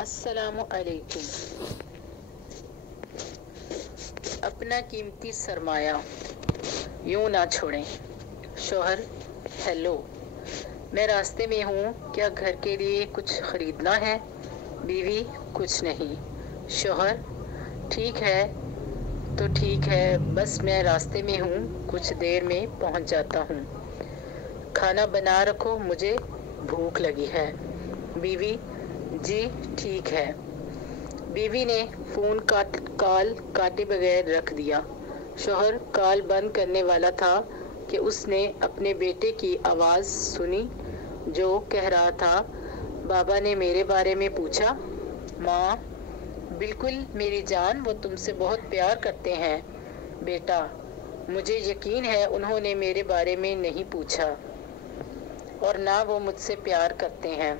अस्सलाम अलैकुम। अपना कीमती सरमाया यूं ना छोड़ें। शोहर: हेलो, मैं रास्ते में हूँ, क्या घर के लिए कुछ ख़रीदना है? बीवी: कुछ नहीं। शोहर: ठीक है तो ठीक है, बस मैं रास्ते में हूँ, कुछ देर में पहुँच जाता हूँ। खाना बना रखो, मुझे भूख लगी है। बीवी: जी ठीक है। बीवी ने फ़ोन कॉल काटे बगैर रख दिया। शोहर कॉल बंद करने वाला था कि उसने अपने बेटे की आवाज़ सुनी जो कह रहा था, बाबा ने मेरे बारे में पूछा। माँ: बिल्कुल मेरी जान, वो तुमसे बहुत प्यार करते हैं। बेटा: मुझे यकीन है उन्होंने मेरे बारे में नहीं पूछा और ना वो मुझसे प्यार करते हैं।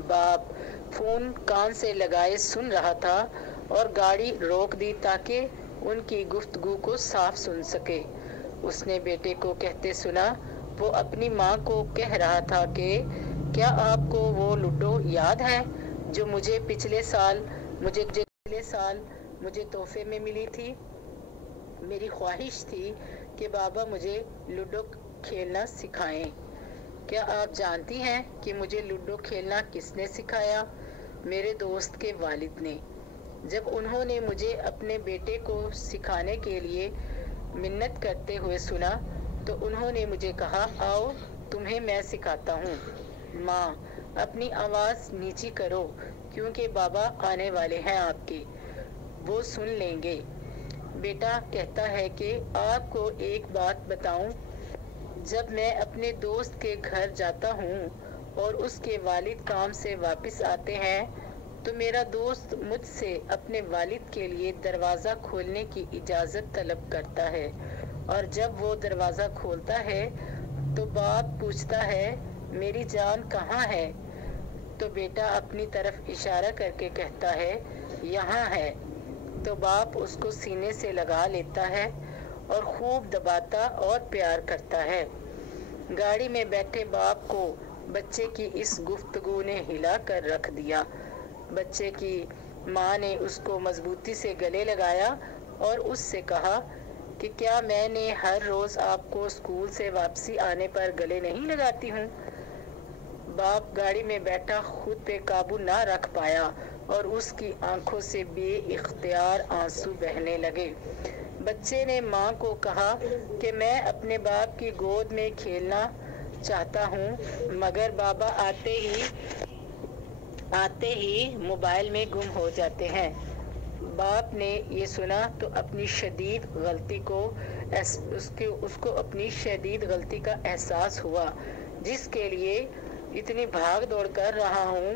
बाप फ़ोन कान से लगाए सुन रहा था और गाड़ी रोक दी ताकि उनकी गुफ्तगू को साफ सुन सके। उसने बेटे को कहते सुना, वो अपनी माँ को कह रहा था कि क्या आपको वो लूडो याद है जो मुझे पिछले साल मुझे तोहफे में मिली थी? मेरी ख्वाहिश थी कि बाबा मुझे लूडो खेलना सिखाएं। क्या आप जानती हैं कि मुझे लूडो खेलना किसने सिखाया? मेरे दोस्त के वालिद ने। जब उन्होंने मुझे अपने बेटे को सिखाने के लिए मिन्नत करते हुए सुना तो उन्होंने मुझे कहा, आओ तुम्हें मैं सिखाता हूँ। माँ: अपनी आवाज़ नीची करो क्योंकि बाबा आने वाले हैं आपके, वो सुन लेंगे। बेटा कहता है कि आपको एक बात बताऊं, जब मैं अपने दोस्त के घर जाता हूँ और उसके वालिद काम से वापस आते हैं तो मेरा दोस्त मुझसे अपने वालिद के लिए दरवाज़ा खोलने की इजाज़त तलब करता है और जब वो दरवाज़ा खोलता है तो बाप पूछता है, मेरी जान कहाँ है? तो बेटा अपनी तरफ इशारा करके कहता है, यहाँ है। तो बाप उसको सीने से लगा लेता है और खूब दबाता और प्यार करता है। गाड़ी में बैठे बाप को बच्चे की इस गुफ्तगू ने हिला कर रख दिया। बच्चे की माँ ने उसको मजबूती से गले लगाया और उससे कहा कि क्या मैंने हर रोज़ आपको स्कूल से वापसी आने पर गले नहीं लगाती हूँ? बाप गाड़ी में बैठा खुद पे काबू ना रख पाया और उसकी आंखों से बेइख्तियार आंसू बहने लगे। बच्चे ने माँ को कहा कि मैं अपने बाप की गोद में खेलना चाहता हूँ मगर बाबा आते ही मोबाइल में गुम हो जाते हैं। बाप ने ये सुना तो अपनी शदीद गलती को उसको अपनी शदीद गलती का एहसास हुआ जिसके लिए इतनी भाग दौड़ कर रहा हूँ,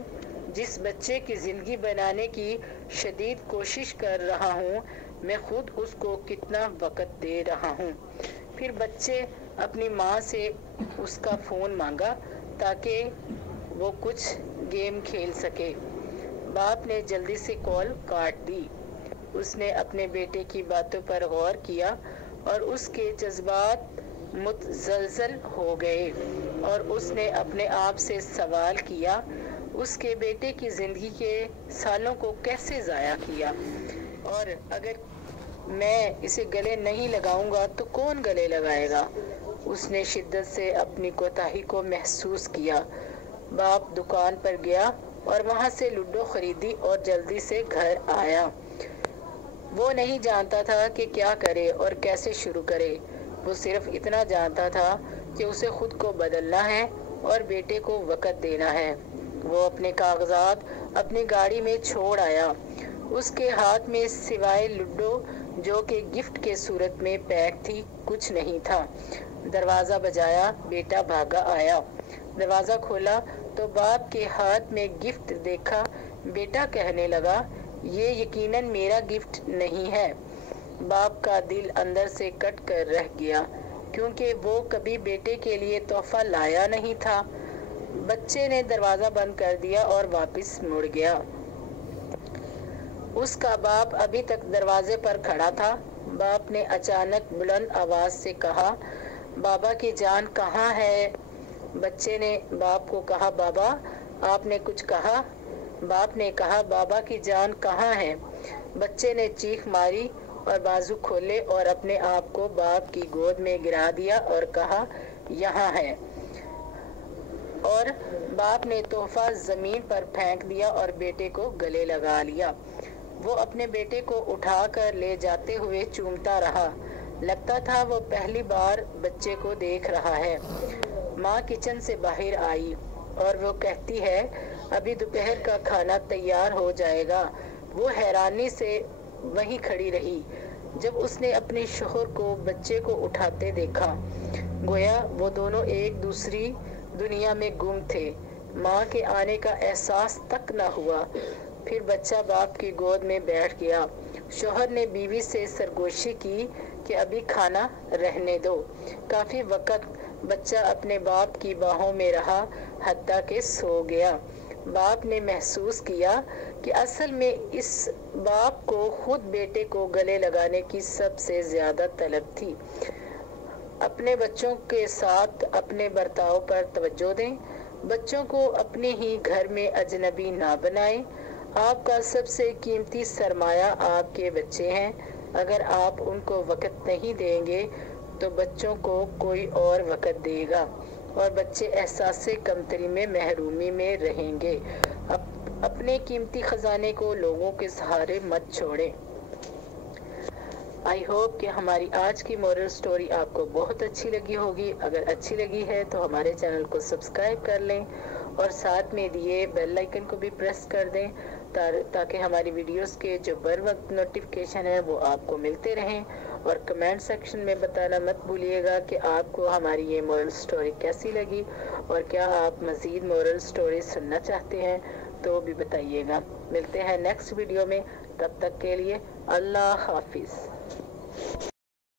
जिस बच्चे की ज़िंदगी बनाने की शदीद कोशिश कर रहा हूँ, मैं खुद उसको कितना वक़्त दे रहा हूँ। फिर बच्चे अपनी माँ से उसका फ़ोन मांगा ताकि वो कुछ गेम खेल सके। बाप ने जल्दी से कॉल काट दी। उसने अपने बेटे की बातों पर गौर किया और उसके जज्बात मुतज़लज़ल हो गए और उसने अपने आप से सवाल किया, उसके बेटे की ज़िंदगी के सालों को कैसे ज़ाया किया और अगर मैं इसे गले नहीं लगाऊंगा तो कौन गले लगाएगा? उसने शिद्दत से अपनी कोताही को महसूस किया। बाप दुकान पर गया और वहाँ से लूडो ख़रीदी और जल्दी से घर आया। वो नहीं जानता था कि क्या करे और कैसे शुरू करे। वो सिर्फ इतना जानता था कि उसे खुद को बदलना है और बेटे को वक़्त देना है। वो अपने कागजात अपनी गाड़ी में छोड़ आया। उसके हाथ में सिवाय लूडो जो कि गिफ्ट के सूरत में पैक थी कुछ नहीं था। दरवाज़ा बजाया, बेटा भागा आया। दरवाज़ा खोला तो बाप के हाथ में गिफ्ट देखा। बेटा कहने लगा, ये यकीनन मेरा गिफ्ट नहीं है। बाप का दिल अंदर से कट कर रह गया क्योंकि वो कभी बेटे के लिए तोहफा लाया नहीं था। बच्चे ने दरवाज़ा बंद कर दिया और वापस मुड़ गया। उसका बाप अभी तक दरवाजे पर खड़ा था। बाप ने अचानक बुलंद आवाज़ से कहा, बाबा की जान कहाँ है? बच्चे ने बाप को कहा, बाबा आपने कुछ कहा? باپ نے کہا بابا کی جان کہاں ہے؟ بچے نے چیخ ماری اور بازو کھولے اور اپنے آپ کو باپ کی گود میں گرا دیا اور کہا یہاں ہے۔ اور باپ نے تحفہ زمین پر پھینک دیا اور بیٹے کو گلے لگا لیا۔ وہ اپنے بیٹے کو اٹھا کر لے جاتے ہوئے چومتا رہا۔ لگتا تھا وہ پہلی بار بچے کو دیکھ رہا ہے۔ ماں کچن سے باہر آئی اور وہ کہتی ہے ابھی دوپہر کا کھانا تیار ہو جائے گا۔ وہ حیرانی سے وہیں کھڑی رہی جب اس نے اپنے شوہر کو بچے کو اٹھاتے دیکھا، گویا وہ دونوں ایک دوسری دنیا میں گم تھے۔ ماں کے آنے کا احساس تک نہ ہوا۔ پھر بچہ باپ کی گود میں بیٹھ گیا۔ شوہر نے بیوی سے سرگوشی کی کہ ابھی کھانا رہنے دو۔ کافی وقت بچہ اپنے باپ کی باہوں میں رہا حتیٰ کہ سو گیا۔ باپ نے محسوس کیا کہ اصل میں اس باپ کو خود بیٹے کو گلے لگانے کی سب سے زیادہ طلب تھی۔ اپنے بچوں کے ساتھ اپنے برتاؤ پر توجہ دیں۔ بچوں کو اپنے ہی گھر میں اجنبی نہ بنائیں۔ آپ کا سب سے قیمتی سرمایہ آپ کے بچے ہیں۔ اگر آپ ان کو وقت نہیں دیں گے تو بچوں کو کوئی اور وقت دے گا اور بچے احساس کمتری میں محرومی میں رہیں گے۔ اپنے قیمتی خزانے کو لوگوں کے سہارے مت چھوڑیں۔ آئی ہوپ کہ ہماری آج کی مورل سٹوری آپ کو بہت اچھی لگی ہوگی۔ اگر اچھی لگی ہے تو ہمارے چینل کو سبسکرائب کر لیں اور ساتھ میں دیے بیل آئیکن کو بھی پریس کر دیں تاکہ ہماری ویڈیوز کے جو بر وقت نوٹیفیکیشن ہے وہ آپ کو ملتے رہیں۔ اور کمنٹ سیکشن میں بتانا مت بھولیے گا کہ آپ کو ہماری یہ مورل سٹوری کیسی لگی اور کیا آپ مزید مورل سٹوری سننا چاہتے ہیں تو بھی بتائیے گا۔ ملتے ہیں نیکسٹ ویڈیو میں، تب تک کے لیے اللہ حافظ۔